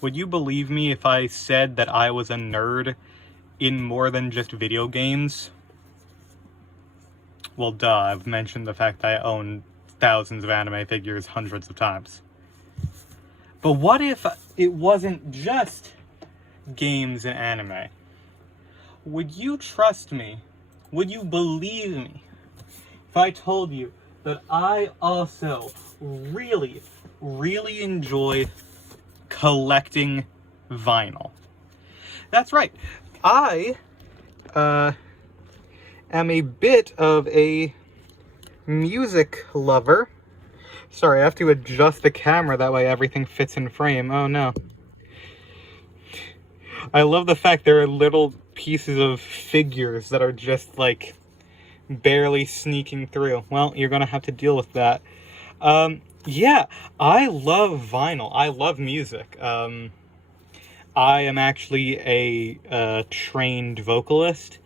Would you believe me if I said that I was a nerd in more than just video games? Well, duh, I've mentioned the fact that I own thousands of anime figures hundreds of times. But what if it wasn't just games and anime? Would you trust me? Would you believe me if I told you that I also really, really enjoy collecting vinyl? That's right. I am a bit of a music lover. Sorry, I have to adjust the camera, that way everything fits in frame. Oh no. I love the fact there are little pieces of figures that are just like barely sneaking through. Well, you're gonna have to deal with that. Yeah, I love vinyl. I love music. I am actually a trained vocalist.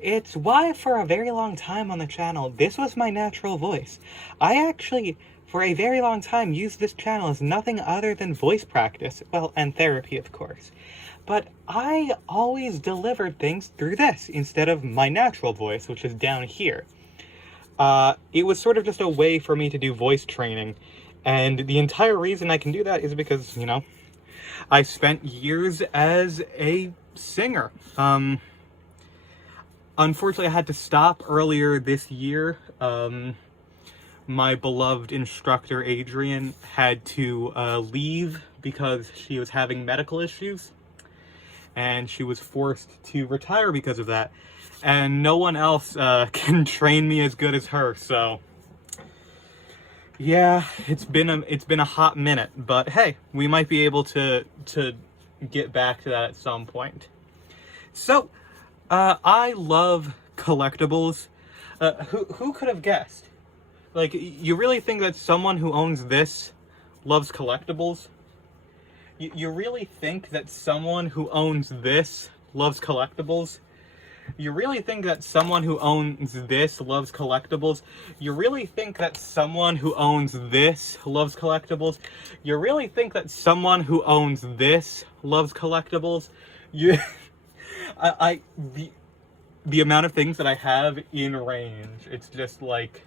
It's why for a very long time on the channel, this was my natural voice. I actually, for a very long time, used this channel as nothing other than voice practice. Well, and therapy, of course. But I always delivered things through this instead of my natural voice, which is down here. It was sort of just a way for me to do voice training. And the entire reason I can do that is because, you know, I spent years as a singer. Unfortunately, I had to stop earlier this year. My beloved instructor, Adrian, had to leave because she was having medical issues. And she was forced to retire because of that. And no one else can train me as good as her, so... Yeah, it's been a hot minute, but hey, we might be able to get back to that at some point. So, I love collectibles. Who could have guessed? Like, you really think that someone who owns this loves collectibles? You really think that someone who owns this loves collectibles? You really think that someone who owns this loves collectibles? You really think that someone who owns this loves collectibles? You really think that someone who owns this loves collectibles? You, the amount of things that I have in range, it's just like,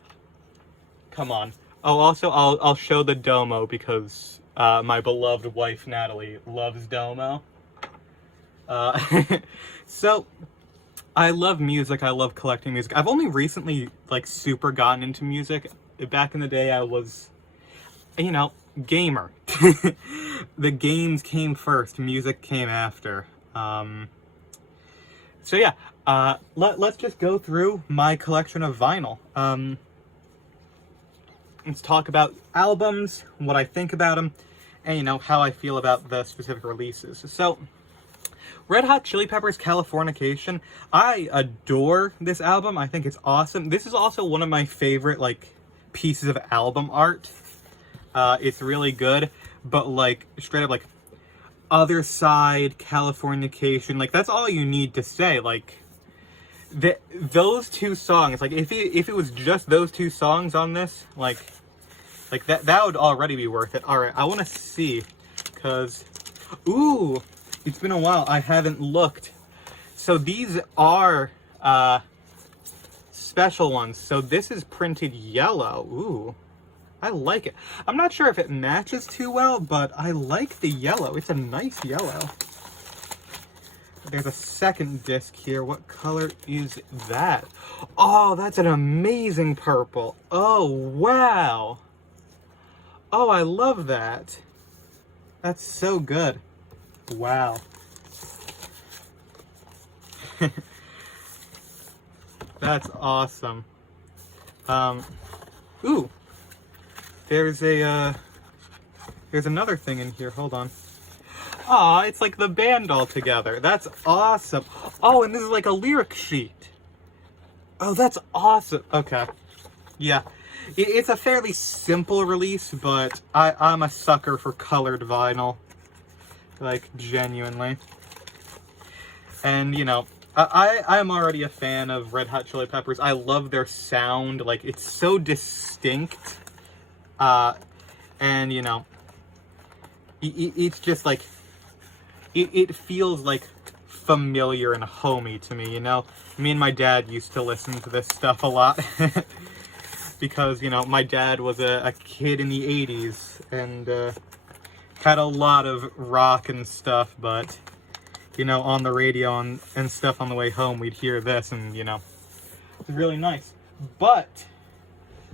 come on. Oh, also, I'll show the Domo because my beloved wife, Natalie, loves Domo. So... I love music, I love collecting music. I've only recently, like, super gotten into music. Back in the day, I was, you know, gamer. The games came first, music came after. So yeah, let's just go through my collection of vinyl. Let's talk about albums, what I think about them, and, you know, how I feel about the specific releases. So... Red Hot Chili Peppers' Californication. I adore this album. I think it's awesome. This is also one of my favorite, like, pieces of album art. It's really good, but, like, straight up, like, Other Side, Californication, like, that's all you need to say. Like, those two songs, like, if it was just those two songs on this, like that would already be worth it. Alright, I want to see, because, ooh... It's been a while, I haven't looked. So these are special ones. So this is printed yellow. Ooh, I like it. I'm not sure if it matches too well, but I like the yellow. It's a nice yellow. There's a second disc here. What color is that? Oh, that's an amazing purple. Oh, wow. Oh, I love that. That's so good. Wow. That's awesome. Ooh. There's another thing in here. Hold on. Aw, it's like the band all together. That's awesome. Oh, and this is like a lyric sheet. Oh, that's awesome. Okay. Yeah. It's a fairly simple release, but I'm a sucker for colored vinyl. Like, genuinely. And, you know, I'm already a fan of Red Hot Chili Peppers. I love their sound. Like, it's so distinct. And, you know, it's just, like, it feels like familiar and homey to me, you know? Me and my dad used to listen to this stuff a lot. Because, you know, my dad was a kid in the 80s and had a lot of rock and stuff, but, you know, on the radio and stuff on the way home, we'd hear this and, you know, it's really nice. But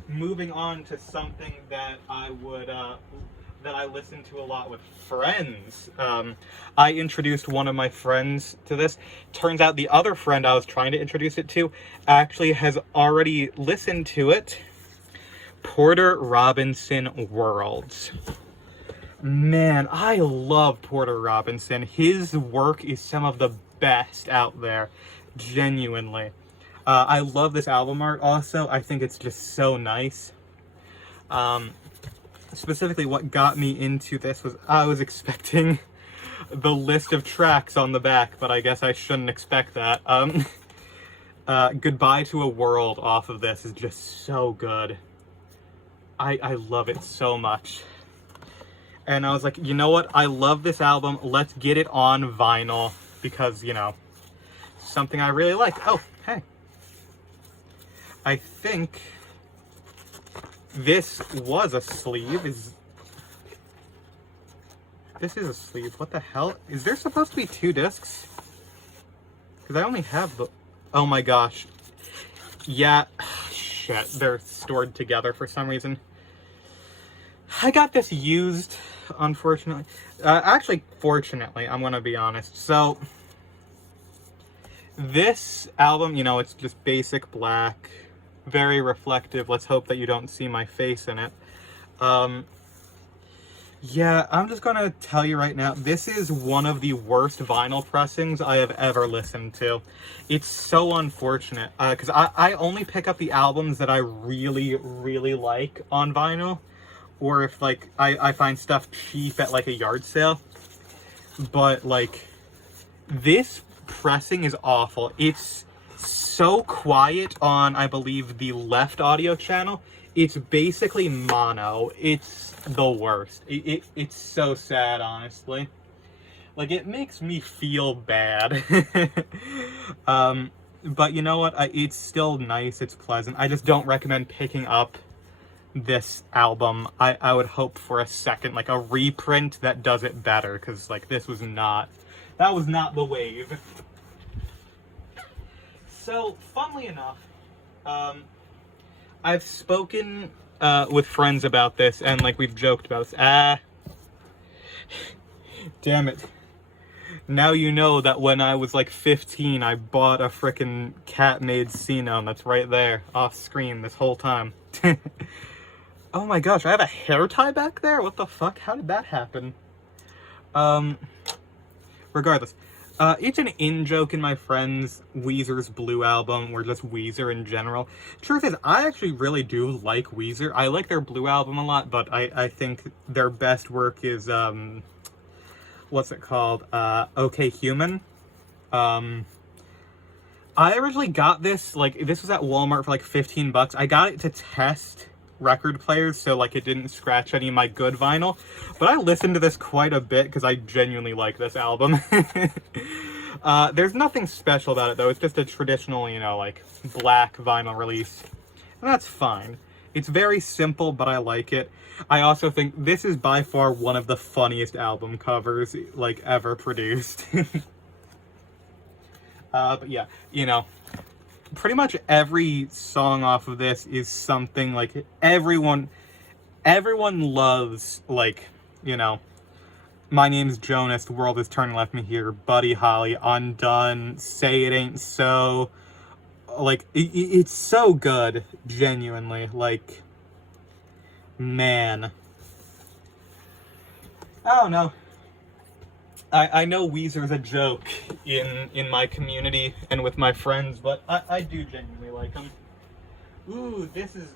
moving on to something that I would, that I listen to a lot with friends. I introduced one of my friends to this. Turns out the other friend I was trying to introduce it to actually has already listened to it. Porter Robinson Worlds. Man, I love Porter Robinson. His work is some of the best out there. Genuinely. I love this album art also. I think it's just so nice. Specifically, what got me into this was I was expecting the list of tracks on the back, but I guess I shouldn't expect that. Goodbye to a World off of this is just so good. I love it so much. And I was like, you know what? I love this album. Let's get it on vinyl because, you know, something I really like. Oh, hey. I think this was a sleeve. This is a sleeve. What the hell? Is there supposed to be 2 discs? Because I only have the... Oh my gosh. Yeah. Shit. They're stored together for some reason. I got this used, unfortunately. Actually, fortunately, I'm going to be honest. So, this album, you know, it's just basic black, very reflective. Let's hope that you don't see my face in it. Yeah, I'm just going to tell you right now, this is one of the worst vinyl pressings I have ever listened to. It's so unfortunate, because I only pick up the albums that I really, really like on vinyl. Or if, like, I find stuff cheap at, like, a yard sale. But, like, this pressing is awful. It's so quiet on, I believe, the left audio channel. It's basically mono. It's the worst. It's so sad, honestly. Like, it makes me feel bad. But you know what? It's still nice. It's pleasant. I just don't recommend picking up this album. I would hope for a second, like a reprint that does it better, because like this was not, that was not the wave. So funnily enough, I've spoken with friends about this, and like we've joked about this. Damn it. Now you know that when I was like 15, I bought a frickin' cat-made C-Gnome that's right there off screen this whole time. Oh my gosh, I have a hair tie back there? What the fuck? How did that happen? Regardless. It's an in-joke in my friends' Weezer's Blue album, or just Weezer in general. Truth is, I actually really do like Weezer. I like their Blue album a lot, but I think their best work is, what's it called? OK Human. I originally got this, like, this was at Walmart for like 15 bucks. I got it to test record players, so like it didn't scratch any of my good vinyl, but I listened to this quite a bit because I genuinely like this album. There's nothing special about it though. It's just a traditional, you know, like black vinyl release, and that's fine. It's very simple, but I like it. I also think this is by far one of the funniest album covers like ever produced. But yeah, you know, pretty much every song off of this is something like everyone loves, like, you know, My Name's Jonas, The World Is Turning, Left Me Here, Buddy Holly, Undone, Say It Ain't So. Like, it's so good, genuinely. Like, man. I don't know. I know Weezer's a joke in my community and with my friends, but I do genuinely like them. Ooh, this is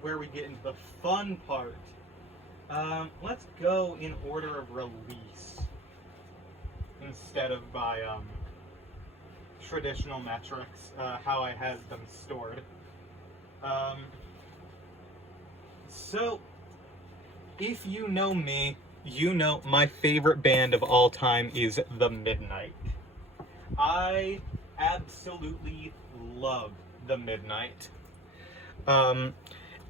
where we get into the fun part. Let's go in order of release instead of by traditional metrics, how I had them stored. So, if you know me, you know, my favorite band of all time is The Midnight. I absolutely love The Midnight.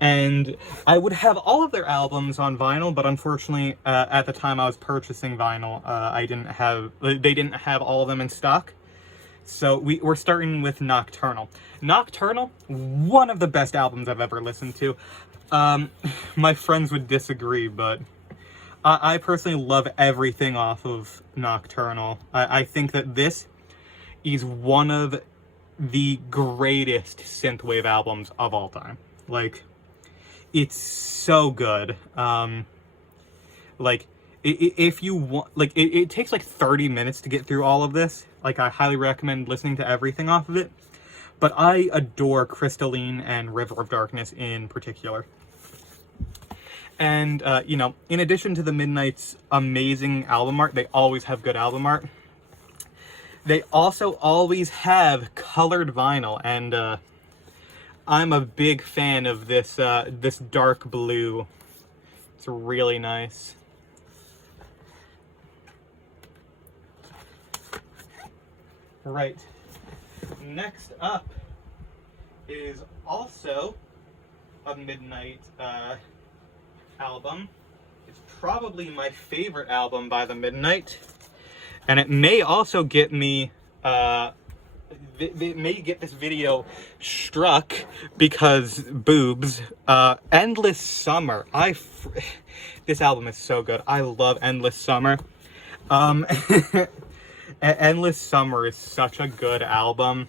And I would have all of their albums on vinyl, but unfortunately, at the time I was purchasing vinyl, they didn't have all of them in stock. So we're starting with Nocturnal. Nocturnal, one of the best albums I've ever listened to. My friends would disagree, but I personally love everything off of Nocturnal. I think that this is one of the greatest synthwave albums of all time. Like, it's so good. Like, if you want, like, it takes like 30 minutes to get through all of this. Like, I highly recommend listening to everything off of it. But I adore Crystalline and River of Darkness in particular. And, you know, in addition to the Midnight's amazing album art, they always have good album art. They also always have colored vinyl, and I'm a big fan of this this dark blue. It's really nice. Right. Next up is also a Midnight album. It's probably my favorite album by the Midnight, and it may also get me it may get this video struck because boobs. Endless Summer. This album is so good. I love Endless Summer. Endless Summer is such a good album.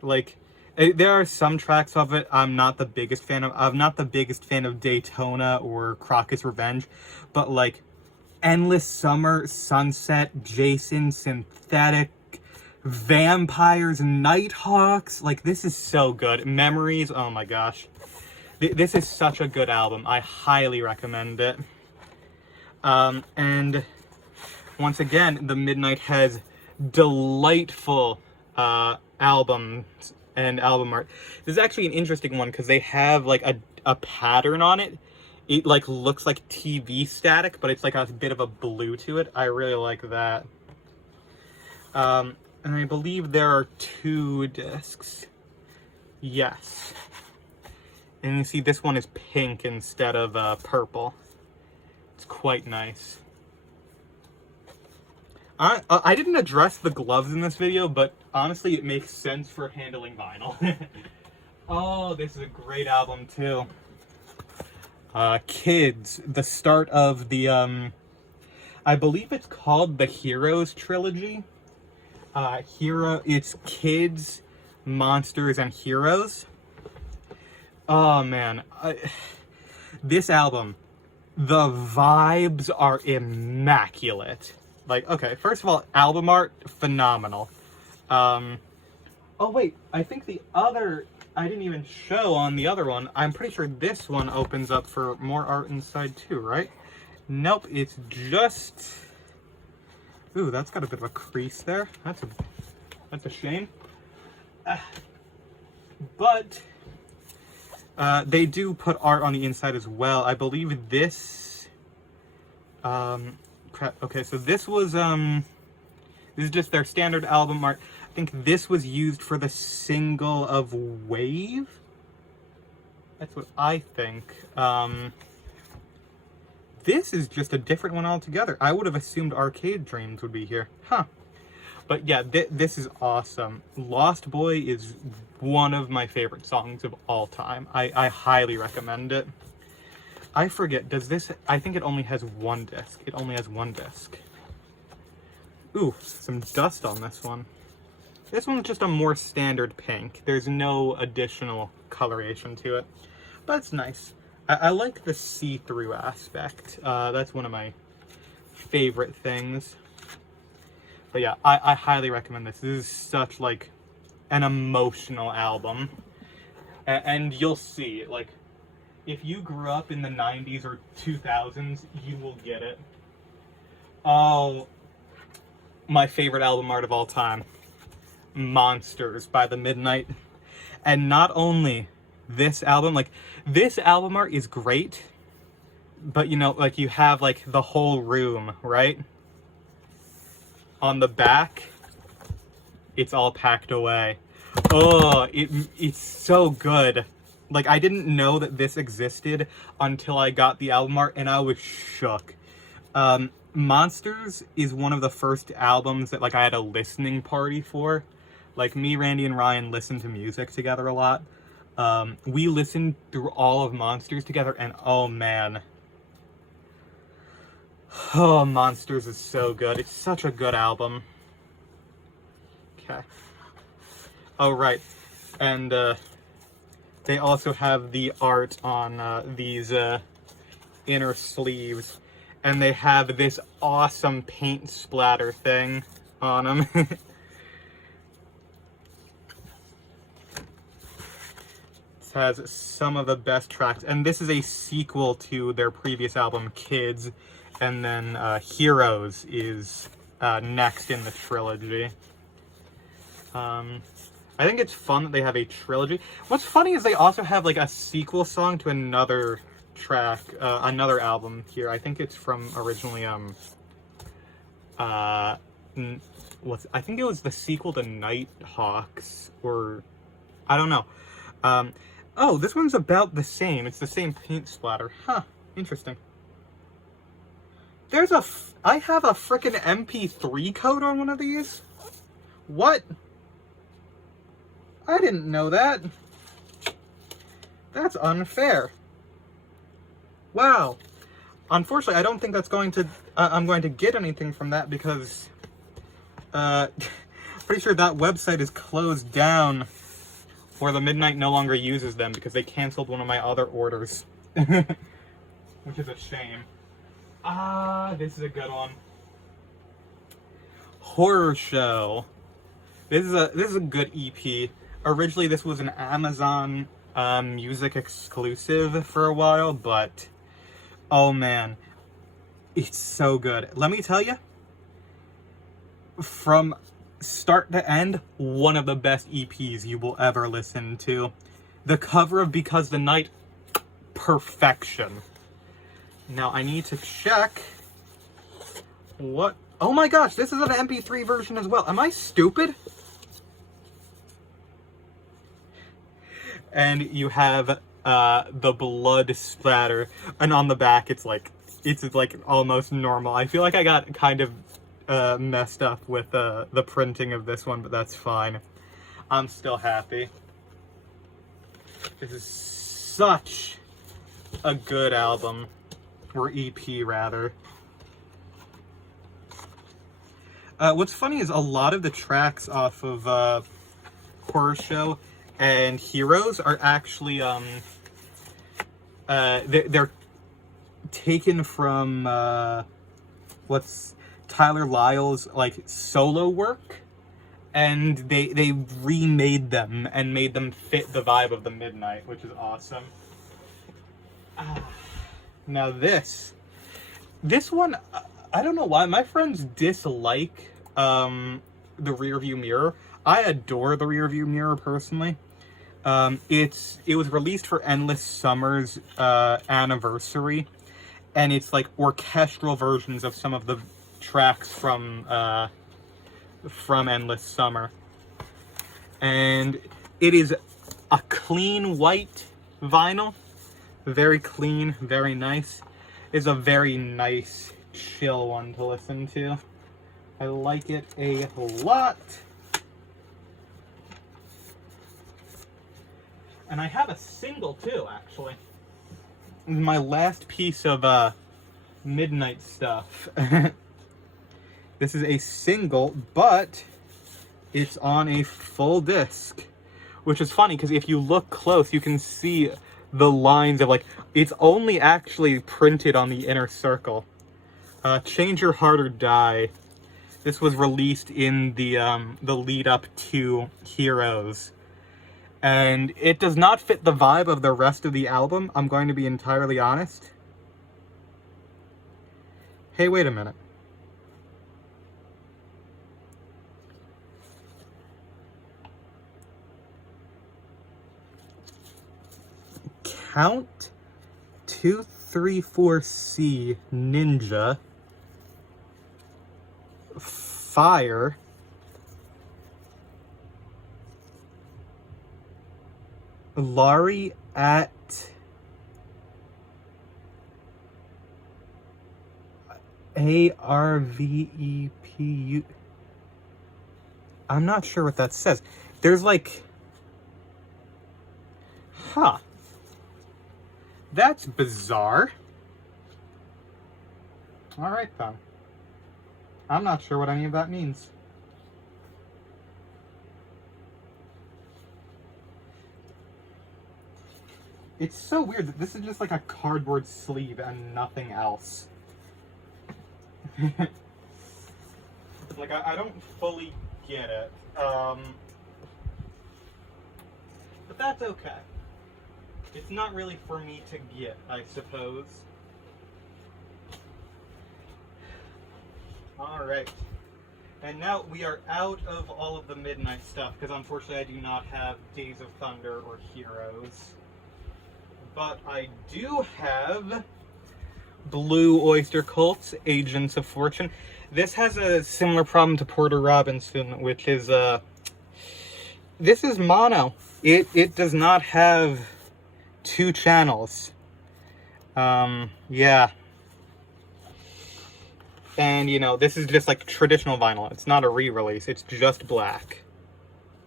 Like, there are some tracks of it I'm not the biggest fan of. I'm not the biggest fan of Daytona or Crockett's Revenge, but like Endless Summer, Sunset, Jason, Synthetic, Vampires, Nighthawks, like, this is so good. Memories, oh my gosh. This is such a good album. I highly recommend it. And once again, The Midnight has delightful albums and album art. This is actually an interesting one because they have like a pattern on it. It like looks like TV static, but it's like a bit of a blue to it. I really like that. And I believe there are 2 discs. Yes. And you see this one is pink instead of purple. It's quite nice. I didn't address the gloves in this video, but honestly it makes sense for handling vinyl. Oh, this is a great album too. Kids, the start of the, I believe it's called the Heroes trilogy. It's Kids, Monsters, and Heroes. Oh man, this album, the vibes are immaculate. Like, okay, first of all, album art, phenomenal. Oh wait, I think the other, I didn't even show on the other one. I'm pretty sure this one opens up for more art inside too, right? Nope, it's just... Ooh, that's got a bit of a crease there. That's a shame. But they do put art on the inside as well. I believe this... Okay, so this was... This is just their standard album art. I think this was used for the single of Wave. That's what I think. This is just a different one altogether. I would have assumed Arcade Dreams would be here. Huh. But yeah, this is awesome. Lost Boy is one of my favorite songs of all time. I highly recommend it. I forget, does this... I think it only has 1 disc. It only has 1 disc. Ooh, some dust on this one. This one's just a more standard pink. There's no additional coloration to it. But it's nice. I like the see-through aspect. That's one of my favorite things. But yeah, I highly recommend this. This is such, like, an emotional album. And you'll see, like, if you grew up in the 90s or 2000s, you will get it. Oh, my favorite album art of all time. Monsters by The Midnight. And not only this album, like, this album art is great. But you know, like you have like the whole room, right? On the back, it's all packed away. Oh, it's so good. Like, I didn't know that this existed until I got the album art, and I was shook. Monsters is one of the first albums that, like, I had a listening party for. Like, me, Randy, and Ryan listened to music together a lot. We listened through all of Monsters together, and oh, man. Oh, Monsters is so good. It's such a good album. Okay. Oh, right. And, they also have the art on these inner sleeves. And they have this awesome paint splatter thing on them. It has some of the best tracks. And this is a sequel to their previous album, Kids. And then Heroes is next in the trilogy. I think it's fun that they have a trilogy. What's funny is they also have like a sequel song to another track, another album here. I think it's from originally I think it was the sequel to Nighthawks, or I don't know. Oh, this one's about the same. It's the same paint splatter. Huh, interesting. I have a frickin' MP3 code on one of these? What? I didn't know that. That's unfair. Wow. Unfortunately, I don't think that's going to... I'm going to get anything from that because... pretty sure that website is closed down. Or the Midnight no longer uses them because they canceled one of my other orders. Which is a shame. This is a good one. Horror Show. This is a good EP. Originally, this was an Amazon Music exclusive for a while, but oh man, it's so good. Let me tell you, from start to end, one of the best EPs you will ever listen to. The cover of Because the Night, perfection. Now I need to check what... Oh my gosh, this is an MP3 version as well. Am I stupid? And you have the blood splatter, and on the back it's like almost normal. I feel like I got kind of messed up with the printing of this one, but that's fine. I'm still happy. This is such a good album, or EP rather. What's funny is a lot of the tracks off of Horror Show and Heroes are actually they're taken from what's Tyler Lyle's like solo work, and they remade them and made them fit the vibe of the Midnight, which is awesome. Now this one, I don't know why my friends dislike the Rearview Mirror. I adore the Rearview Mirror personally. It was released for Endless Summer's anniversary, and it's like orchestral versions of some of the tracks from Endless Summer. And it is a clean white vinyl, very clean, very nice. It's a very nice, chill one to listen to. I like it a lot. And I have a single too, actually. My last piece of Midnight stuff. This is a single, but it's on a full disc. Which is funny, because if you look close, you can see the lines of, like, it's only actually printed on the inner circle. Change Your Heart or Die. This was released in the lead up to Heroes. And it does not fit the vibe of the rest of the album, I'm going to be entirely honest. Hey, wait a minute. Count 2 34C Ninja, Fire, Laurie at ARVEPU. I'm not sure what that says. There's like, huh. That's bizarre. Alright then. I'm not sure what any of that means. It's so weird that this is just like a cardboard sleeve and nothing else. Like, I don't fully get it. But that's okay. It's not really for me to get, I suppose. Alright. And now we are out of all of the midnight stuff, because unfortunately I do not have Days of Thunder or Heroes. But I do have Blue Oyster Cult's Agents of Fortune. This has a similar problem to Porter Robinson, which is, this is mono. It does not have 2 channels. Yeah. And, you know, this is just like traditional vinyl. It's not a re-release. It's just black.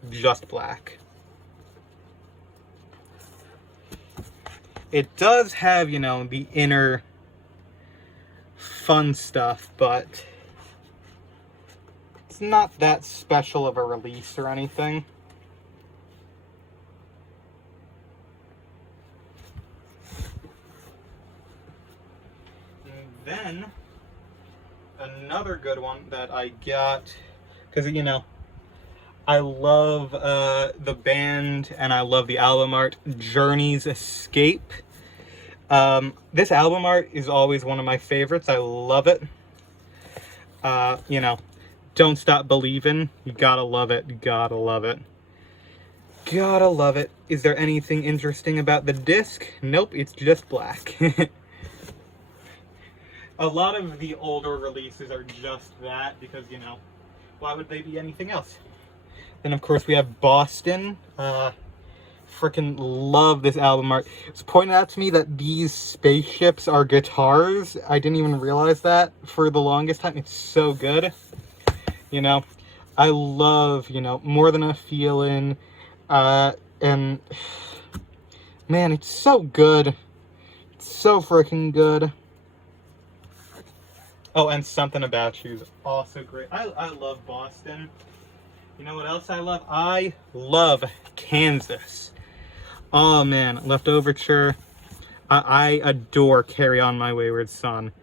Just black. It does have, you know, the inner fun stuff, but it's not that special of a release or anything. And then, another good one that I got, because, you know, I love the band and I love the album art, Journey's Escape. This album art is always one of my favorites. I love it. You know, Don't Stop Believin'. You gotta love it. You gotta love it. Gotta love it. Is there anything interesting about the disc? Nope, it's just black. A lot of the older releases are just that because, you know, why would they be anything else? Then, of course, we have Boston. Frickin' love this album art. It's pointed out to me that these spaceships are guitars. I didn't even realize that for the longest time. It's so good. You know, I love, you know, More Than a Feelin'. And, man, it's so good. It's so frickin' good. Oh, and Something About You is also great. I love Boston. You know what else I love? I love Kansas. Oh, man. Left Overture. I adore Carry On My Wayward Son.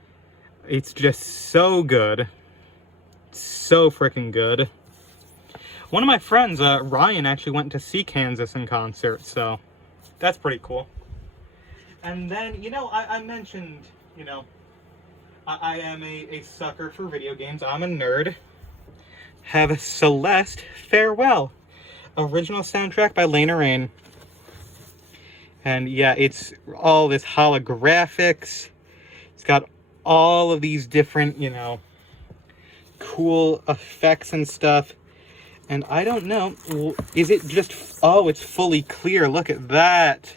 It's just so good. So freaking good. One of my friends, Ryan, actually went to see Kansas in concert, so that's pretty cool. And then, you know, I mentioned, you know, I am a sucker for video games. I'm a nerd. Have Celeste Farewell. Original soundtrack by Lena Raine. And yeah, it's all this holographics. It's got all of these different, you know, cool effects and stuff. And I don't know, is it just, oh, it's fully clear. Look at that.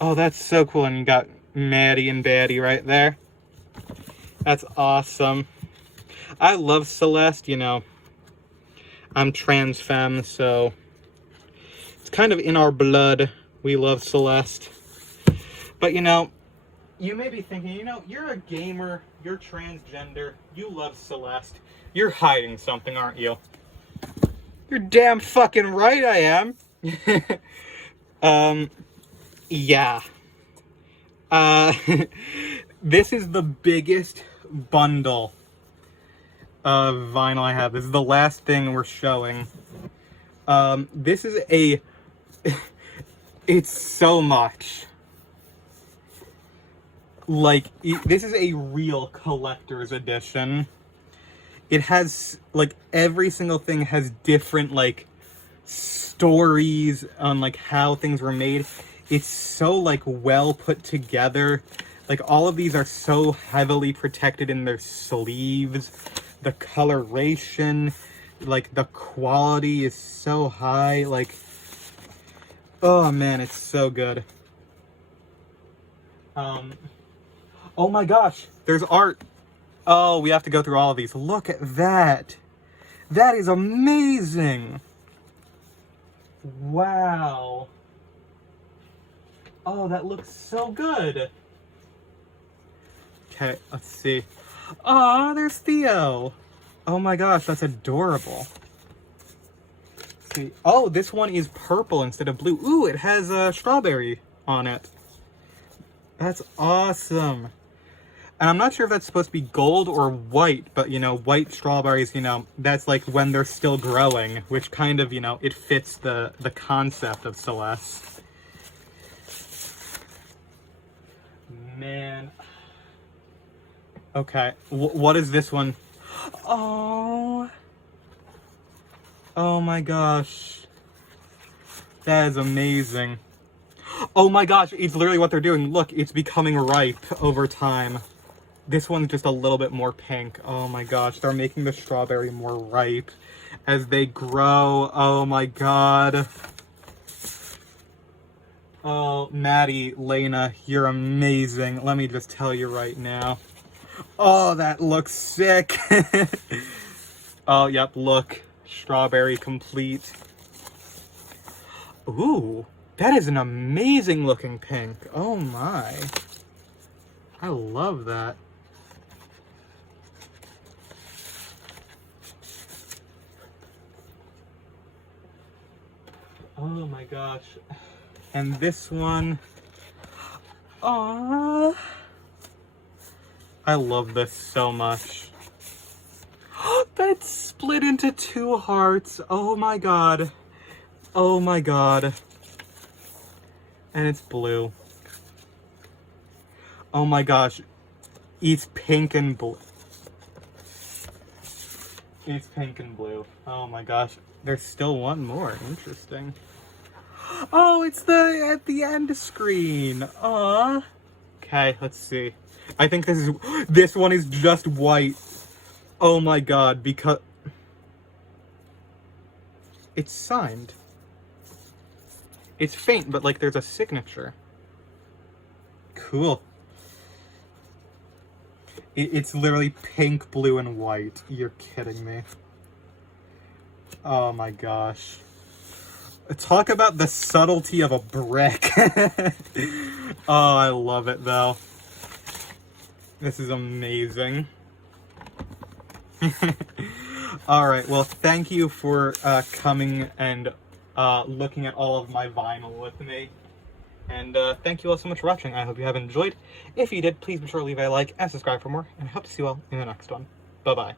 Oh, that's so cool. And you got Maddie and Baddie right there. That's awesome. I love Celeste, you know. I'm trans femme, so it's kind of in our blood. We love Celeste. But, you know, you may be thinking, you know, you're a gamer, you're transgender, you love Celeste. You're hiding something, aren't you? You're damn fucking right I am. Yeah. This is the biggest bundle of vinyl I have. This is the last thing we're showing. This is a... It's so much. Like, this is a real collector's edition. It has, like, every single thing has different, like, stories on, like, how things were made. It's so, like, well put together. Like, all of these are so heavily protected in their sleeves. The coloration, like, the quality is so high. Like, oh man, it's so good. Oh my gosh, there's art. Oh, we have to go through all of these. Look at that. That is amazing. Wow. Oh, that looks so good. Okay, let's see. Aw, there's Theo. Oh my gosh, that's adorable. Let's see. Oh, this one is purple instead of blue. Ooh, it has a strawberry on it. That's awesome. And I'm not sure if that's supposed to be gold or white, but, you know, white strawberries, you know, that's like when they're still growing, which kind of, you know, it fits the concept of Celeste. Man. Okay, what is this one? Oh. Oh my gosh. That is amazing. Oh my gosh, it's literally what they're doing. Look, it's becoming ripe over time. This one's just a little bit more pink. Oh my gosh, they're making the strawberry more ripe as they grow. Oh my god. Oh, Maddie, Lena, you're amazing. Let me just tell you right now. Oh, that looks sick. Oh, yep, look. Strawberry complete. Ooh, that is an amazing looking pink. Oh my. I love that. Oh my gosh. And this one. Aww. I love this so much. That's split into 2 hearts. Oh my god. Oh my god. And it's blue. Oh my gosh. It's pink and blue. It's pink and blue. Oh my gosh. There's still one more. Interesting. Oh, it's the at the end screen. Aww. Okay, let's see. I think this one is just white. Oh my god, because it's signed. It's faint, but like there's a signature. Cool. It's literally pink, blue, and white. You're kidding me. Oh my gosh. Talk about the subtlety of a brick. Oh, I love it though. This is amazing. Alright, well, thank you for coming and looking at all of my vinyl with me. And thank you all so much for watching. I hope you have enjoyed. If you did, please be sure to leave a like and subscribe for more. And I hope to see you all in the next one. Bye-bye.